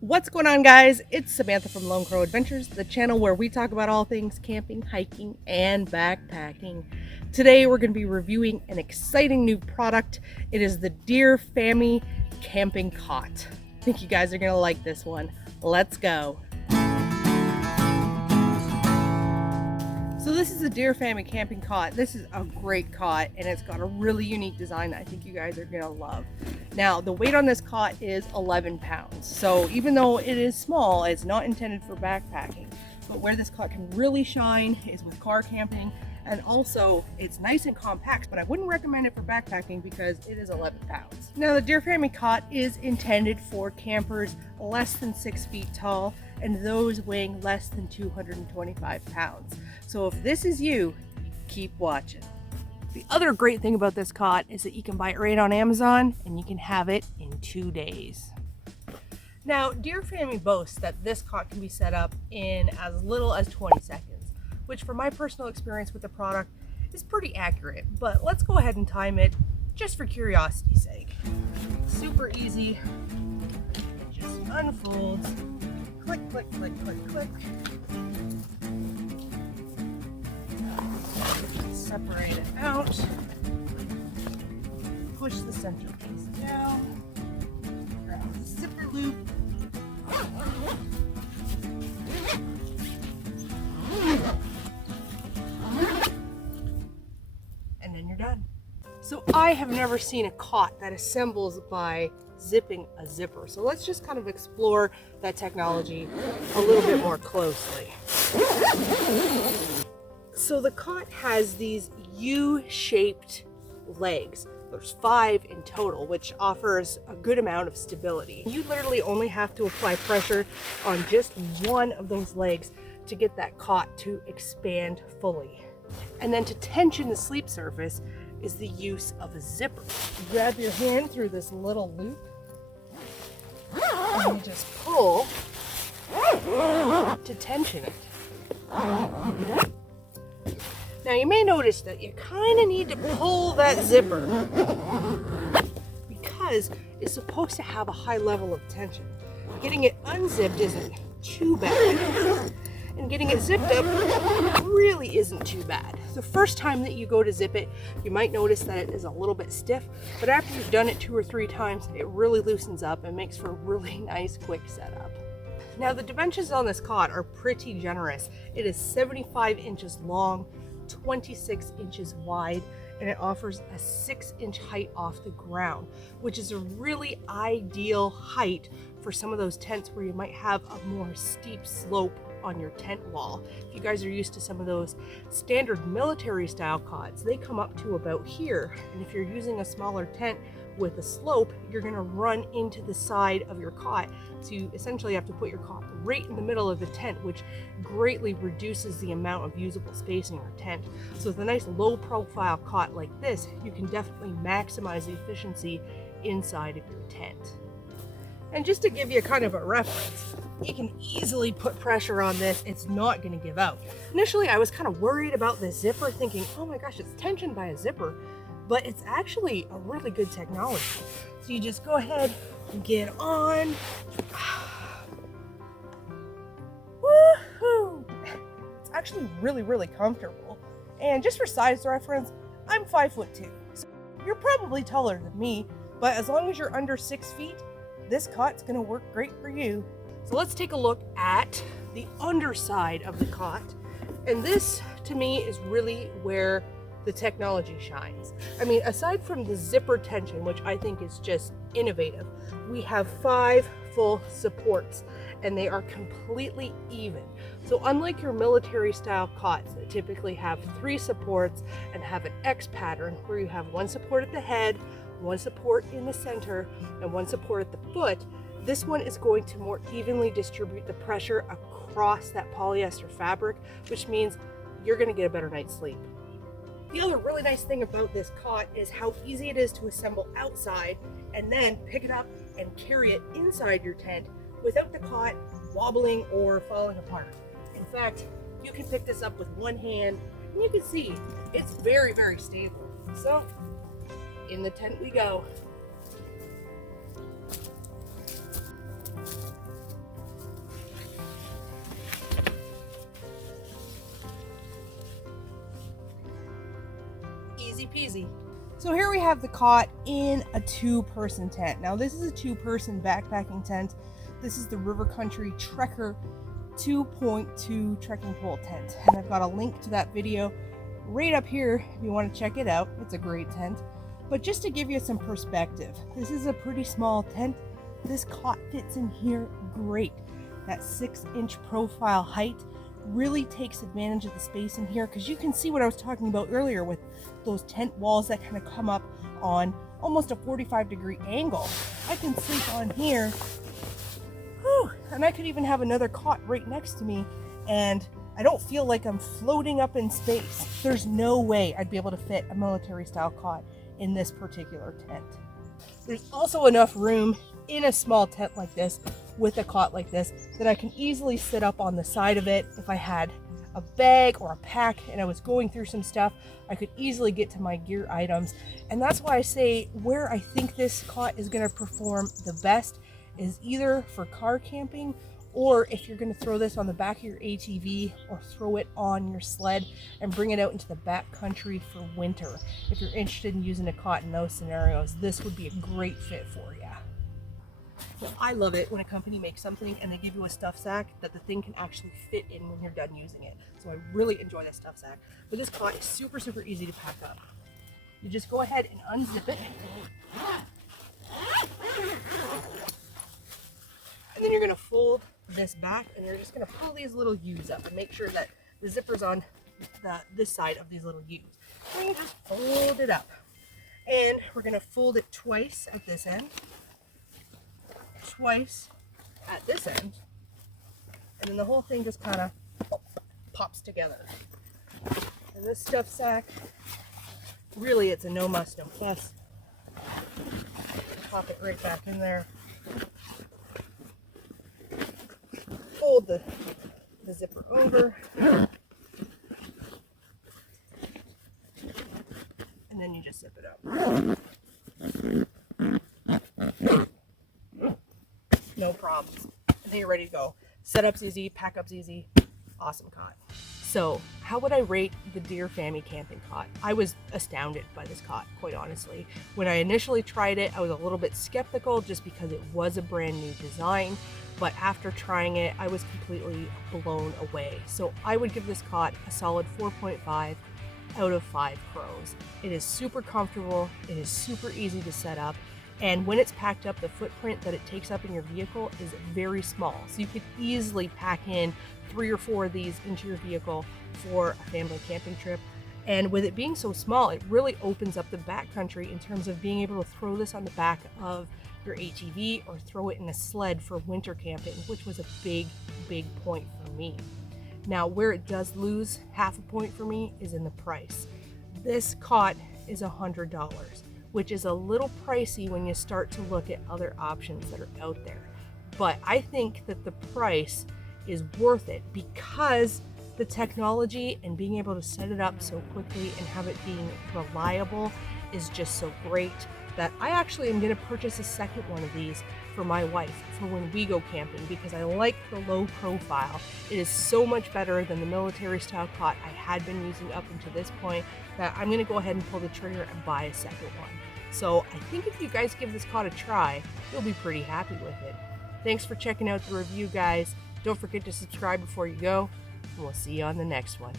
What's going on, guys? It's Samantha from Lone Crow Adventures, the channel where we talk about all things camping, hiking, and backpacking. Today we're going to be reviewing an exciting new product. It is the Deerfamy Camping Cot. I think you guys are going to like this one. Let's go. So this is a Deerfamy Camping Cot. This is a great cot, and it's got a really unique design that I think you guys are gonna love. Now, the weight on this cot is 11 pounds. So even though it is small, it's not intended for backpacking. But where this cot can really shine is with car camping, and also it's nice and compact, but I wouldn't recommend it for backpacking because it is 11 pounds. Now, the Deerfamy Cot is intended for campers less than 6 feet tall and those weighing less than 225 pounds. So if this is you, keep watching. The other great thing about this cot is that you can buy it right on Amazon and you can have it in 2 days. Now, Deerfamy boasts that this cot can be set up in as little as 20 seconds, which for my personal experience with the product is pretty accurate, but let's go ahead and time it just for curiosity's sake. Super easy, it just unfolds, click, click, click, click, click. Separate it out, push the center piece down, grab the zipper loop, and then you're done. So I have never seen a cot that assembles by zipping a zipper. So let's just kind of explore that technology a little bit more closely. So the cot has these U-shaped legs. There's 5 in total, which offers a good amount of stability. You literally only have to apply pressure on just one of those legs to get that cot to expand fully. And then to tension the sleep surface is the use of a zipper. You grab your hand through this little loop and you just pull to tension it. Now you may notice that you kind of need to pull that zipper because it's supposed to have a high level of tension. Getting it unzipped isn't too bad, and getting it zipped up really isn't too bad. The first time that you go to zip it, you might notice that it is a little bit stiff, but after you've done it 2 or 3 times, it really loosens up and makes for a really nice quick setup. Now the dimensions on this cot are pretty generous. It is 75 inches long, 26 inches wide, and it offers a 6-inch height off the ground, which is a really ideal height for some of those tents where you might have a more steep slope on your tent wall. If you guys are used to some of those standard military style cots, they come up to about here, and if you're using a smaller tent with a slope, you're going to run into the side of your cot. So you essentially have to put your cot right in the middle of the tent, which greatly reduces the amount of usable space in your tent. So with a nice low profile cot like this, you can definitely maximize the efficiency inside of your tent. And just to give you kind of a reference, you can easily put pressure on this. It's not going to give out. Initially, I was kind of worried about this zipper, thinking, oh my gosh, it's tensioned by a zipper. But it's actually a really good technology. So you just go ahead and get on. Woohoo! It's actually really, really comfortable. And just for size reference, I'm 5'2". So you're probably taller than me, but as long as you're under 6 feet, this cot's gonna work great for you. So let's take a look at the underside of the cot. And this, to me, is really where the technology shines. I mean, aside from the zipper tension, which I think is just innovative, we have 5 full supports and they are completely even. So unlike your military style cots that typically have 3 supports and have an X pattern where you have 1 support at the head, 1 support in the center, and 1 support at the foot, this one is going to more evenly distribute the pressure across that polyester fabric, which means you're going to get a better night's sleep. The other really nice thing about this cot is how easy it is to assemble outside and then pick it up and carry it inside your tent without the cot wobbling or falling apart. In fact, you can pick this up with one hand and you can see it's very, very stable. So in the tent we go. peasy. So here we have the cot in a 2-person tent. Now this is a 2-person backpacking tent. This is the River Country Trekker 2.2 trekking pole tent. And I've got a link to that video right up here if you want to check it out. It's a great tent. But just to give you some perspective, this is a pretty small tent. This cot fits in here great. That 6-inch profile height really takes advantage of the space in here, because you can see what I was talking about earlier with those tent walls that kind of come up on almost a 45-degree angle. I can sleep on here. Whew, and I could even have another cot right next to me, and I don't feel like I'm floating up in space. There's no way I'd be able to fit a military style cot in this particular tent. There's also enough room in a small tent like this with a cot like this that I can easily sit up on the side of it. If I had a bag or a pack and I was going through some stuff, I could easily get to my gear items. And that's why I say where I think this cot is going to perform the best is either for car camping, or if you're going to throw this on the back of your ATV or throw it on your sled and bring it out into the back country for winter. If you're interested in using a cot in those scenarios, this would be a great fit for you. Well, I love it when a company makes something and they give you a stuff sack that the thing can actually fit in when you're done using it. So I really enjoy that stuff sack. But this cot is super, super easy to pack up. You just go ahead and unzip it. And then you're going to fold this back, and you're just going to pull these little U's up and make sure that the zipper's on this side of these little U's. And you just fold it up. And we're going to fold it twice at this end, twice at this end, and then the whole thing just kind of pops together. And this stuff sack, really it's a no muss, no fuss. Pop it right back in there. Fold the zipper over. And then you just zip it up. No problems. And then you're ready to go. Setup's easy, pack up's easy. Awesome cot. So, how would I rate the Deerfamy camping cot? I was astounded by this cot, quite honestly. When I initially tried it, I was a little bit skeptical just because it was a brand new design, but after trying it, I was completely blown away. So I would give this cot a solid 4.5 out of 5 crows. It is super comfortable, it is super easy to set up, and when it's packed up, the footprint that it takes up in your vehicle is very small. So you could easily pack in 3 or 4 of these into your vehicle for a family camping trip. And with it being so small, it really opens up the backcountry in terms of being able to throw this on the back of your ATV or throw it in a sled for winter camping, which was a big, big point for me. Now, where it does lose half a point for me is in the price. This cot is $100, which is a little pricey when you start to look at other options that are out there. But I think that the price is worth it because the technology and being able to set it up so quickly and have it being reliable is just so great that I actually am going to purchase a second one of these for my wife for when we go camping, because I like the low profile. It is so much better than the military style cot I had been using up until this point that I'm going to go ahead and pull the trigger and buy a second one. So I think if you guys give this cot a try, you'll be pretty happy with it. Thanks for checking out the review, guys. Don't forget to subscribe before you go, and we'll see you on the next one.